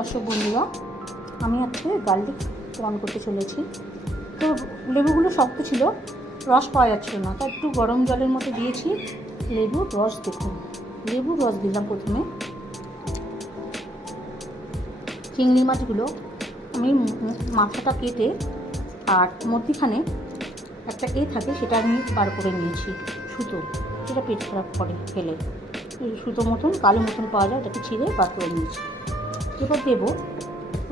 দর্শক বন্ধুরা, আমি আজকে গার্লিক প্রন করতে চলেছি। তো লেবুগুলো শক্ত ছিল, রস পাওয়া যাচ্ছিল না, তাই একটু গরম জলের মধ্যে দিয়েছি লেবুর রস। দেখুন, লেবুর রস দিলাম প্রথমে। চিংড়ি মাছগুলো আমি মাথাটা কেটে আর মধ্যিখানে একটা থাকে, সেটা আমি বার করে নিয়েছি, সুতো, যেটা পেট খারাপ করে ফেলে, সুতো মতন কালো মতন পাওয়া যায়, ওটাকে ছিঁড়ে বার করে নিয়েছি। এবার দেবো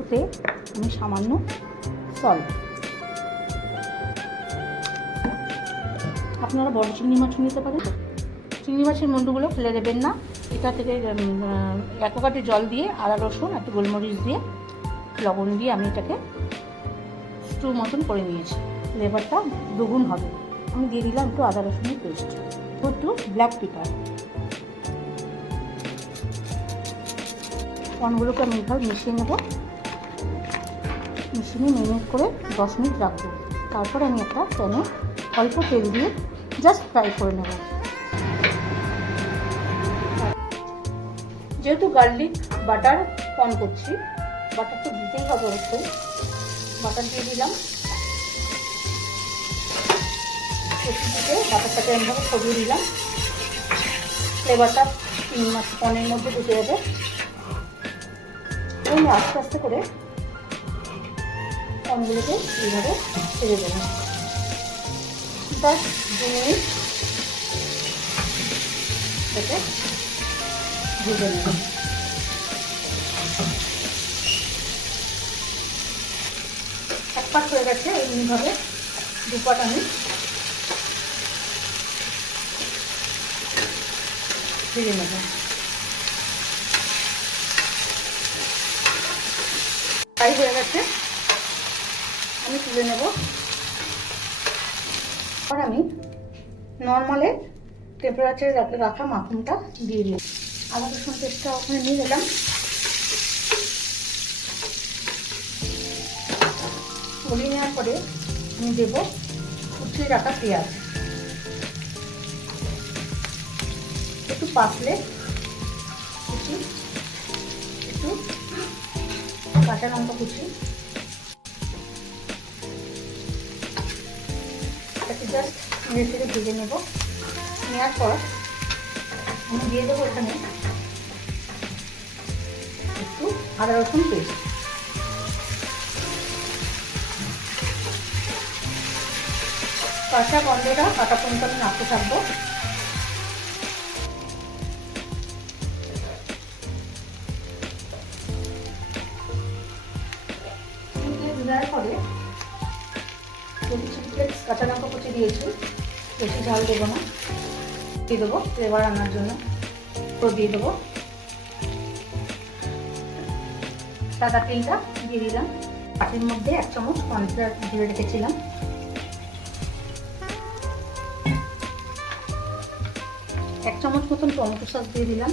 ওতে আমি সামান্য সল্ট। আপনারা বড় চিংড়ি মাছও নিতে পারেন। চিংড়ি মাছের মুন্ডুগুলো ফেলে দেবেন না। এটা থেকে অ্যাকোয়াগার্ডে জল দিয়ে, আদা রসুন, একটু গোলমরিচ দিয়ে, লবণ দিয়ে আমি এটাকে স্টু মতন করে নিয়েছি। ফ্লেভারটা দ্বিগুণ হবে। আমি দিয়ে দিলাম একটু আদা রসুনের পেস্ট, একটু ব্ল্যাক পেপার। কর্নগুলোকে আমি এইভাবে মিশিয়ে নেব। মিশিয়ে মেরিনেট করে 10 মিনিট রাখবো। তারপর আমি একটা প্যানে অল্প তেল দিয়ে জাস্ট ফ্রাই করে নেব। যেহেতু গার্লিক বাটার কর্ন করছি, বাটার তো দিতেই হবে অবশ্যই। বাটার দিয়ে দিলাম। দিতে বাটারটাকে এমনভাবে ছড়িয়ে দিলাম। ফ্লেভারটা কর্নের মধ্যে ঢুকে যাবে। আমি আস্তে আস্তে করে কর্নগুলোকে এইভাবে ছেড়ে দেবো। জাস্ট 2 মিনিট এটাকে ভেজে নেব। এক পাট হয়ে গেছে, এইভাবে 2 পাট আমি ভেজে নেব। ফ্রাই হয়ে গেছে, আমি তুলে নেব। আর আমি নর্মালে টেম্পারেচারে রাখা মাখনটা দিয়ে দিই। আদা রসুন পেস্টটা ওখানে নিয়ে গেলাম। গলিয়ে নেওয়ার পরে আমি দেবো কুচিয়ে রাখা পেঁয়াজ, একটু পাতলে কুচি, একটু কাঁচা লঙ্কা কুচি, এটাকে জাস্ট নেড়ে চেড়ে ভেজে নেব। নেওয়ার পর আমি দিয়ে দেবো এখানে একটু আদা রসুন পেস্ট। কাঁচা গন্ধটা কাটা পর্যন্ত আমি নাড়তে থাকবো। দেওয়ার পরে কাঁচা লঙ্কা কুচি দিয়েছি, বেশি ঝাল দেবো না, দিয়ে দেবো ফ্লেভার আনার জন্য। তো দিয়ে দেবো সাদা তেলটা দিয়ে দিলাম। পাটির মধ্যে 1 চামচ কর্নফ্লাওয়ার দিয়ে রেখেছিলাম। এক চামচ মতন টমেটো সস দিয়ে দিলাম।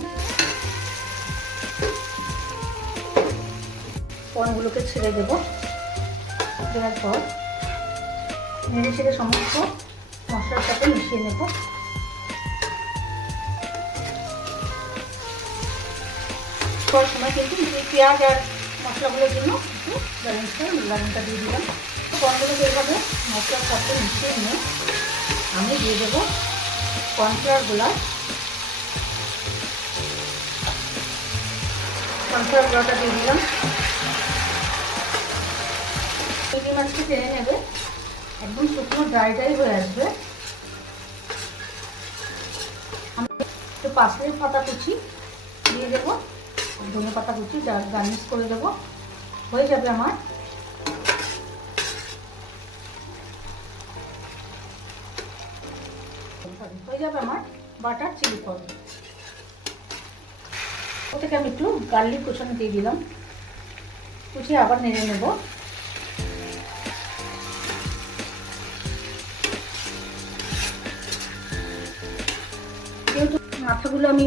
কর্নগুলোকে ছেড়ে দেবো। দেওয়ার পর নেড়ে ছেড়ে সমস্ত মশলার সাথে মিশিয়ে নেব। সময় কিন্তু পেঁয়াজ আর মশলাগুলোর জন্য একটু লবণটা দিয়ে দিলাম। কর্নগুলোকে এইভাবে মশলার সাথে মিশিয়ে নিয়ে আমি দিয়ে দেবো কর্নফ্লাওয়ার গুঁড়াটা দিয়ে দিলাম। চিংড়ি মাছকে টেনে নেবে, একদম শুকনো ড্রাই হয়ে আসবে। আমি একটু পার্সলের পাতা কুচি দিয়ে দেবো, ধনে পাতা কুচি গার্নিশ করে দেবো। হয়ে যাবে আমার বাটার চিলি কর্ন। ও থেকে আমি একটু গার্লিক কুচানো দিয়ে দিলাম, কুচিয়ে আবার নেড়ে নেব। যেহেতু মাথাগুলো আমি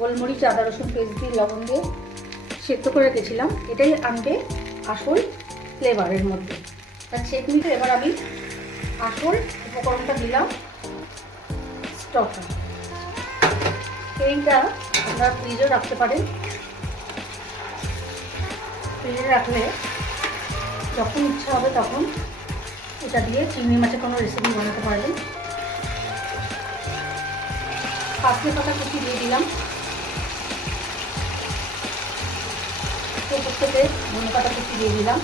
গোলমরিচ, আদা রসুন পেস্ট দিয়ে, লবণ দিয়ে সেদ্ধ করে রেখেছিলাম, এটাই আনবে আসল ফ্লেভারের মধ্যে। তার চেটনিতে এবার আমি আসল উপকরণটা দিলাম, স্টফার। এইটা আপনারা ফ্রিজেও রাখতে পারেন। ফ্রিজে রাখলে যখন ইচ্ছা হবে তখন এটা দিয়ে চিংড়ি মাছের কোনো রেসিপি বানাতে পারবেন। পাঁচলে পাতা কুচি দিয়ে দিলাম, ওপর থেকে ধনে পাতা কুচি দিয়ে দিলাম।